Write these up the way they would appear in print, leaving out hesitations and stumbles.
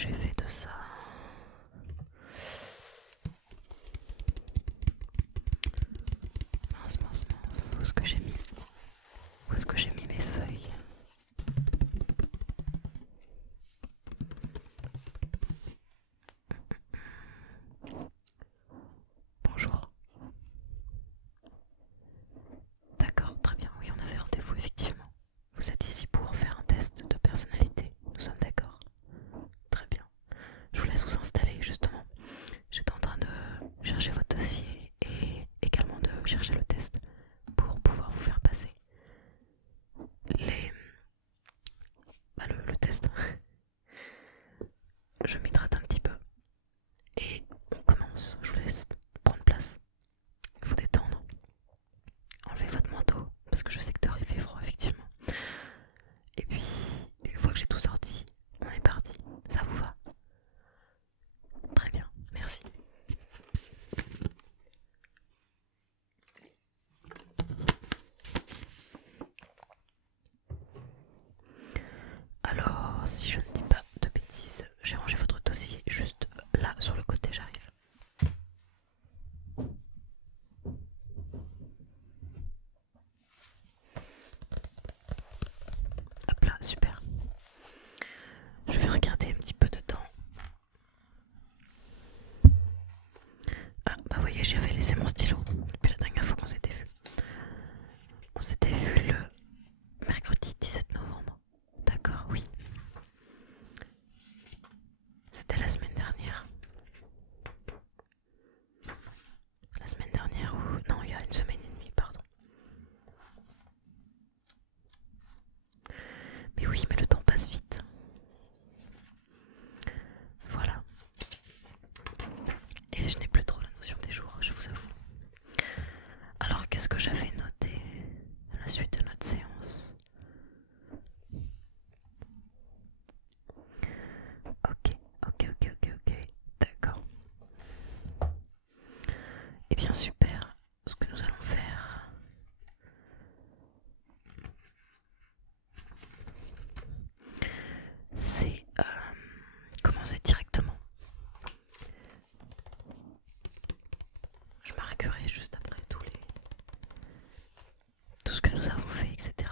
j'ai fait de ça? Mince, mince, mince. Où est-ce que j'ai mis? Où est-ce que j'ai mis mes feuilles? Bonjour. D'accord, très bien. Oui, on avait rendez-vous effectivement. Vous êtes ici pour faire un test de personnalité. Nous sommes d'accord. Très bien. Je vous laisse vous installer justement. J'étais en train de chercher votre dossier et également de chercher le test pour pouvoir vous faire passer les... le test. Je m'hydrate un petit peu et on commence. Je vous laisse prendre place, vous détendre, enlevez votre manteau parce que je sais que dehors il fait froid effectivement. Et puis une fois que j'ai tout sorti, on est parti. Ça vous va? Très bien, merci. Alors, si je ne dis pas de bêtises, j'ai rangé votre dossier juste là sur le côté, j'arrive. Hop là, super. Je vais regarder un petit peu dedans. Ah, bah vous voyez, j'avais laissé mon stylo depuis la dernière fois qu'on s'était vu. On s'était vu le mercredi 17 novembre. D'accord, oui. C'était la semaine dernière. La semaine dernière ou... Non, il y a une semaine et demie, pardon. Mais oui, mais le temps passe vite. Voilà. Et je n'ai plus trop la notion des jours, je vous avoue. Alors, qu'est-ce que j'avais noté à la suite de notre séance? Ok, d'accord. Eh bien, super. Ce que nous allons faire, c'est commencer directement. Je marquerai juste après tout ce que nous avons fait, etc.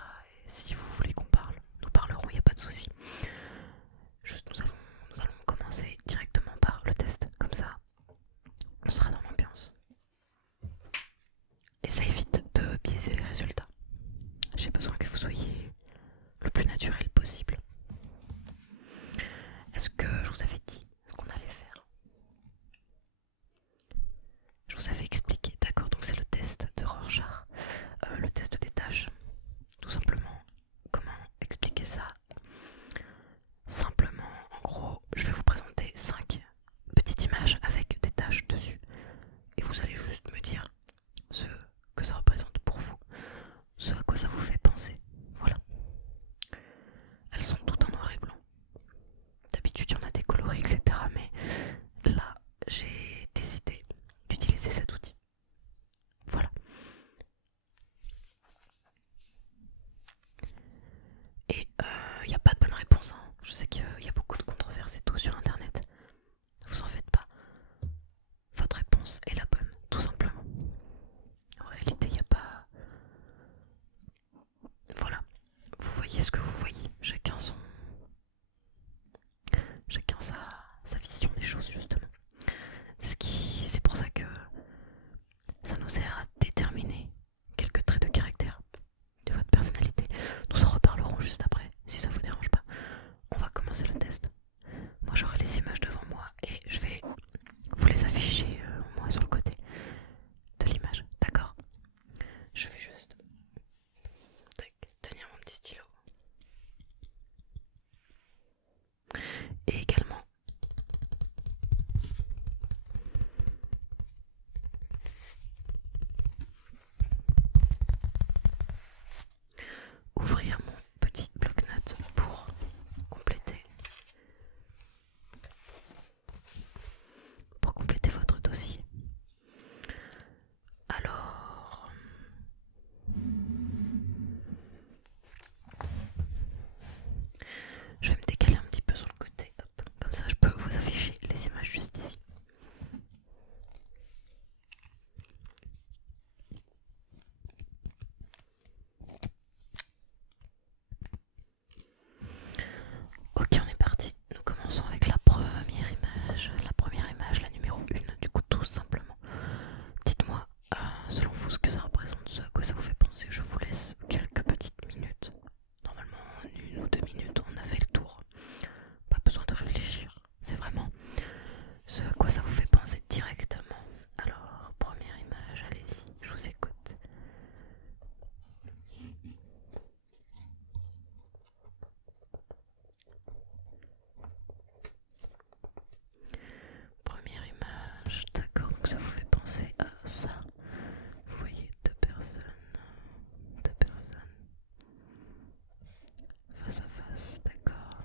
face à face, d'accord.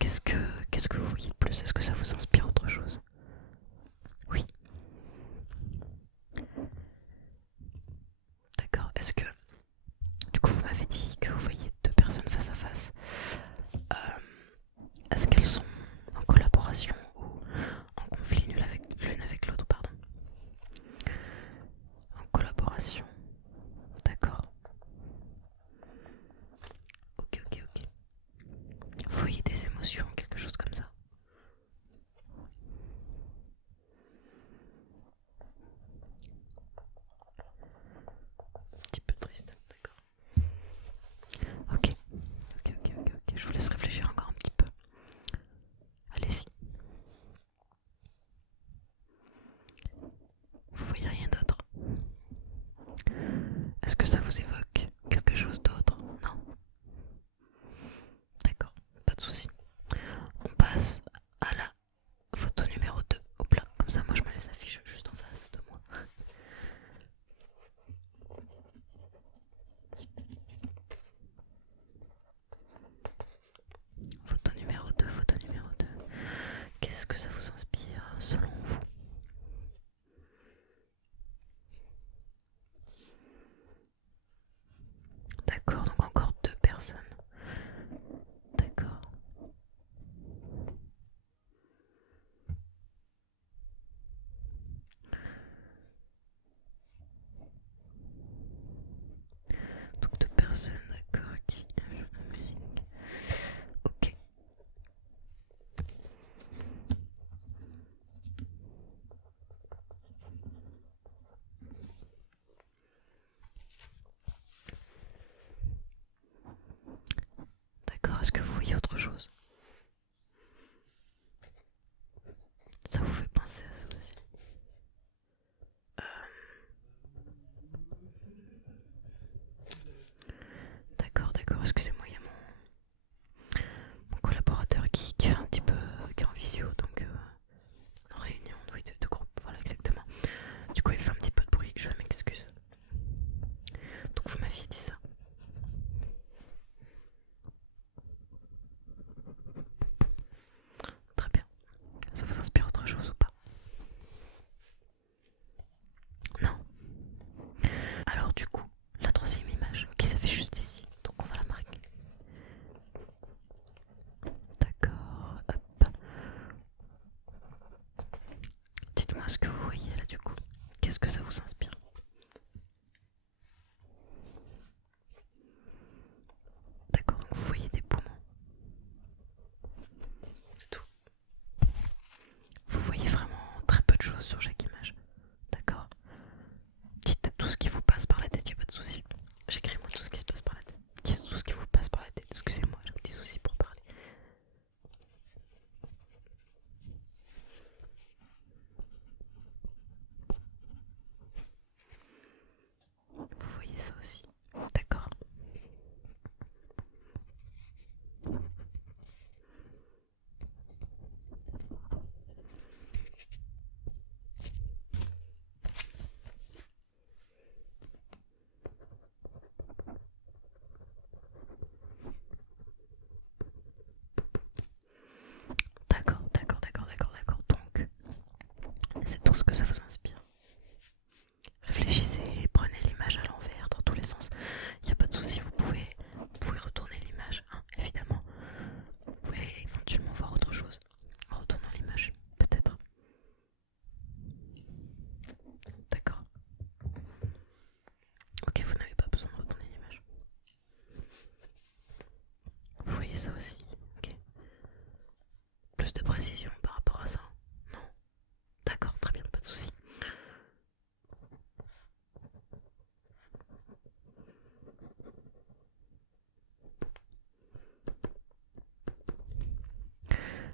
Qu'est-ce que vous voyez le plus? Est-ce que ça vous inspire autre chose? Oui, d'accord. Est-ce que, du coup, vous m'avez dit que vous voyez deux personnes face à face. Est-ce qu'elles sont en collaboration ou en conflit l'une avec l'autre, pardon? En collaboration, d'accord. Ok, ok, ok. Vous voyez des émotions, quelque chose comme ça? Un petit peu triste, d'accord. Ok, ok, ok, ok, ok. Je vous laisse réfléchir encore un petit peu. Allez-y. Vous voyez rien d'autre? Est-ce que ça vous évoque quelque chose d'autre? Non? D'accord, pas de souci. On passe à la photo numéro 2. Hop là, comme ça moi je me les affiche juste en face de moi. Photo numéro 2, photo numéro 2. Qu'est-ce que ça vous inspire selon vous? D'accord, donc encore deux personnes. D'accord. Donc deux personnes, d'accord, qui jouent de la musique. Ok. D'accord, est-ce que vous voyez autre chose? Ça vous fait penser à ça aussi? D'accord, d'accord, excusez-moi, il y a mon collaborateur qui fait un petit peu, qui est en visio, donc en réunion oui, de groupe, voilà exactement. Du coup il fait un petit peu de bruit, je m'excuse. Donc vous m'aviez dit ça. Très bien. Ça vous inspire autre chose ou pas? Non. Alors du coup, la troisième image qui s'affiche juste ici, donc on va la marquer. D'accord, hop. Dites-moi ce que vous voyez là du coup. Qu'est-ce que ça vous inspire? D'accord, donc vous voyez des poumons. C'est tout. Vous voyez vraiment très peu de choses sur chaque image. D'accord. Dites tout ce qui vous passe par la tête, y'a pas de souci. J'écris moi tout ce qui se passe par la tête. Dites tout ce qui vous passe par la tête. Excusez-moi, j'ai un petit souci pour parler. Vous voyez ça aussi. D'accord. D'accord, d'accord, d'accord, d'accord, d'accord. Donc, c'est tout ce que ça vous inspire. Réfléchissez, prenez l'image à l'envers, dans tous les sens. Il n'y a pas de souci, vous pouvez retourner l'image, hein, évidemment. Vous pouvez éventuellement voir autre chose en retournant l'image, peut-être. D'accord. Ok, vous n'avez pas besoin de retourner l'image. Vous voyez ça aussi, ok. Plus de précision par rapport à ça. Non. D'accord, très bien, pas de souci.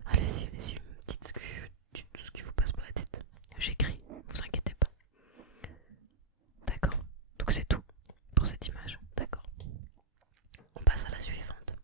Allez-y, allez-y, dites tout ce qui vous passe par la tête. J'écris, vous inquiétez pas. D'accord, donc c'est tout pour cette image. D'accord. On passe à la suivante.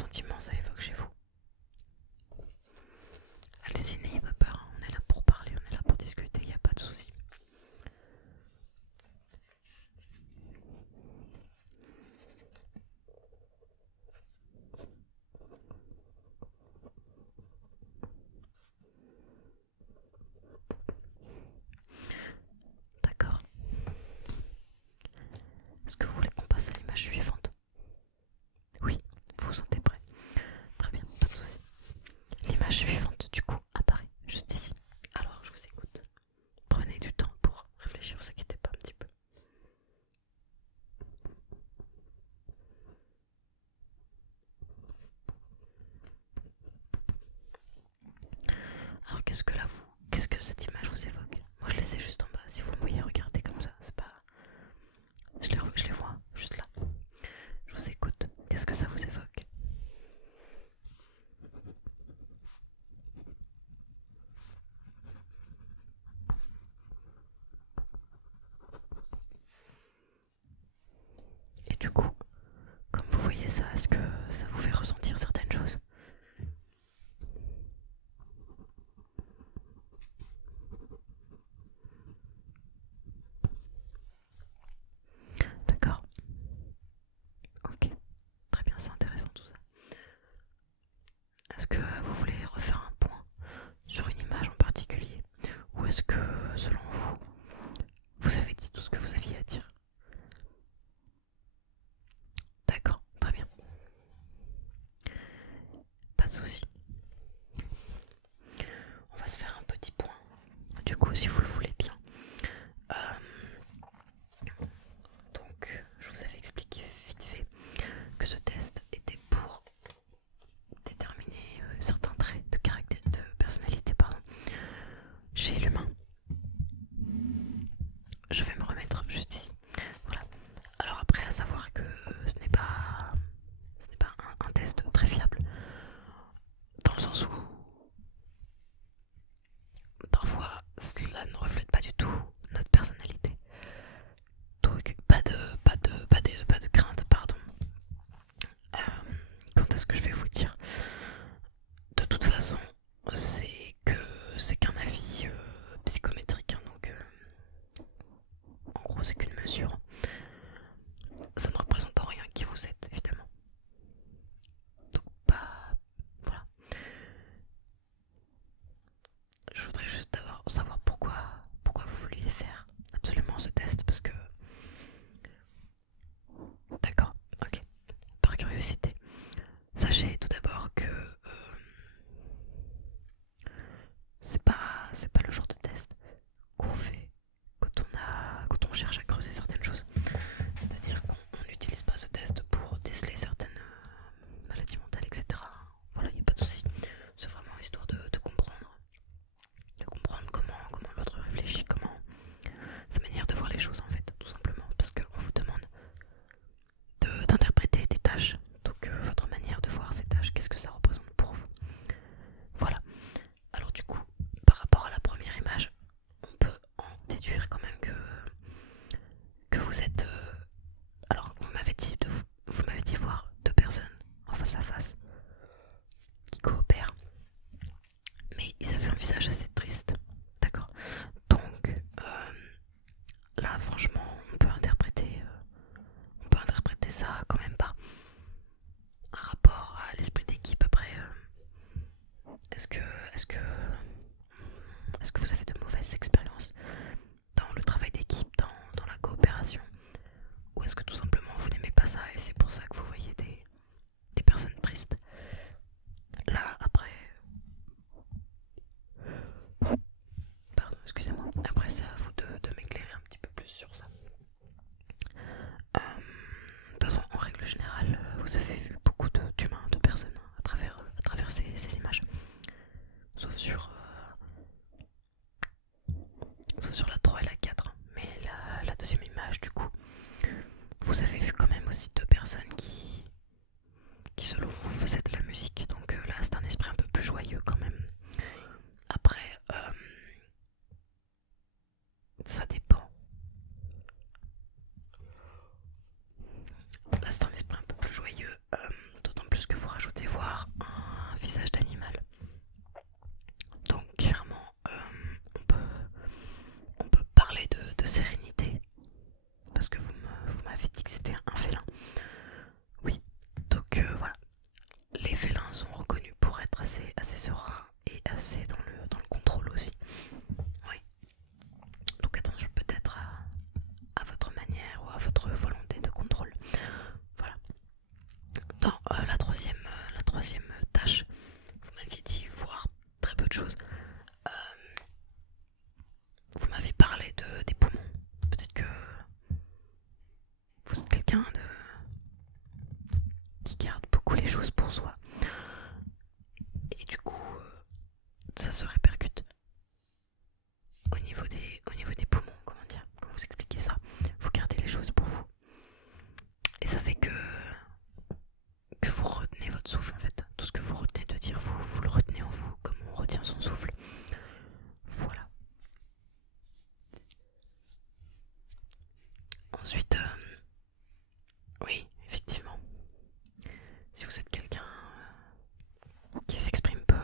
sentiment ça évoque chez vous? Allez-y, n'ayez pas peur, on est là pour parler, on est là pour discuter, il n'y a pas de souci. D'accord. Est-ce que vous voulez qu'on passe à l'image suivante? Oui, vous vous sentez prêt? Très bien, pas de souci. L'image suivante, du coup, apparaît juste ici. Alors, je vous écoute. Prenez du temps pour réfléchir, vous inquiétez pas un petit peu. Alors, qu'est-ce que cette image vous évoque? Moi, je les ai juste en bas. Si vous me voyez regarder comme ça, c'est pas... Je les vois, juste là. Je vous écoute. Qu'est-ce que ça vous évoque? Et du coup, comme vous voyez ça, est-ce que ça vous fait ressentir certaines choses? D'accord. Ok. Très bien, c'est intéressant tout ça. Est-ce que vous voulez refaire un point sur une image en particulier? Ou est-ce que, selon vous, vous avez dit tout ce que vous aviez à dire? D'accord, très bien. Pas de souci. On va se faire un petit point. Du coup, si vous le voulez bien. Donc, je vous avais expliqué vite fait que ce test était pour déterminer certains traits de caractère, de personnalité, pardon, chez l'humain. Je vais me remettre juste ici. Voilà. Alors après, à savoir que ce n'est pas un test très fiable, dans le sens où parfois cela ne reflète pas du tout notre personnalité. Donc pas de crainte, pardon. Quand est-ce que je vais vous dire? De toute façon, c'est qu'un avis psychométrique, hein, donc en gros c'est qu'une mesure. Ça ne représente en rien qui vous êtes, évidemment. Donc pas... Voilà. Je voudrais juste savoir pourquoi vous vouliez faire absolument ce test, parce que... D'accord, ok. Par curiosité, sachez tout d'abord que c'est pas le genre de test qu'on fait quand on cherche à creuser certaines choses. C'est-à-dire qu'on n'utilise pas ce test pour déceler certaines maladies mentales, etc. Voilà, il n'y a pas de souci. C'est vraiment histoire de comprendre. De comprendre comment l'autre réfléchit, comment sa manière de voir les choses en fait, tout simplement. Parce qu'on vous demande d'interpréter des tâches. Donc votre manière de voir ces tâches, qu'est-ce que ça représente pour vous? Voilà. Alors du coup, par rapport à la première image, on peut en déduire quand même que vous êtes... alors vous m'avez dit voir deux personnes en face à face qui coopèrent, mais ils avaient un visage assez triste. D'accord. Donc là franchement on peut interpréter ça quand même par un rapport à l'esprit d'équipe. Après est-ce que vous avez de mauvaises expériences dans le travail d'équipe, dans la coopération? Ou est-ce que tout simplement vous n'aimez pas ça et c'est pour ça que vous voyez des personnes tristes? Là après... Pardon, excusez-moi. Après c'est à vous de m'éclairer un petit peu plus sur ça. De toute façon, en règle générale, vous avez vu beaucoup d'humains, de personnes à travers ces images. Sauf sur Ensuite, oui, effectivement, si vous êtes quelqu'un qui s'exprime peu,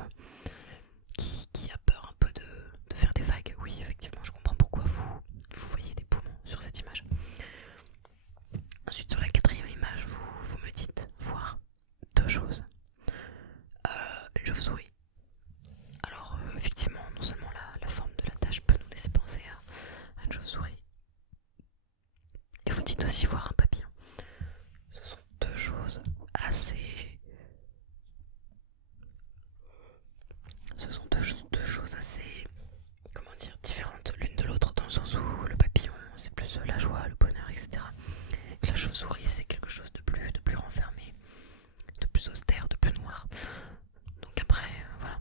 qui a peur un peu de faire des vagues, oui, effectivement, je comprends pourquoi vous voyez des poumons sur cette image. Ensuite, sur la quatrième image, vous me dites voir deux choses. Une chauve-souris. Alors, effectivement, non seulement la forme de la tache peut nous laisser penser à une chauve-souris, et vous dites aussi voir un papillon. Ce sont deux choses assez... Ce sont deux choses assez, comment dire, différentes l'une de l'autre, dans le sens où le papillon, c'est plus la joie, le bonheur, etc. Et la chauve-souris, c'est quelque chose de plus renfermé, de plus austère, de plus noir. Donc après, voilà.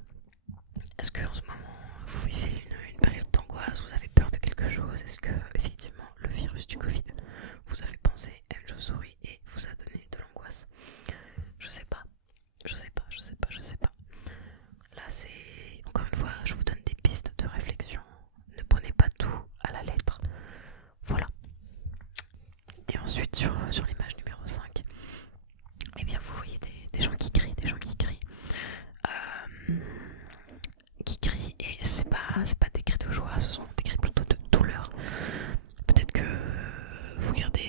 Est-ce que en ce moment, vous vivez une période d'angoisse, vous avez peur de quelque chose? Est-ce que, effectivement, le virus du Covid, vous avez pensé à une chauve-souris et vous a donné de l'angoisse? Je sais pas. Là, c'est... Encore une fois, je vous donne des pistes de réflexion. Ne prenez pas tout à la lettre. Voilà. Et ensuite, sur l'image numéro 5, eh bien, vous voyez des gens qui crient, et c'est pas des cris de joie, ce sont des cris plutôt de douleur. Peut-être que vous regardez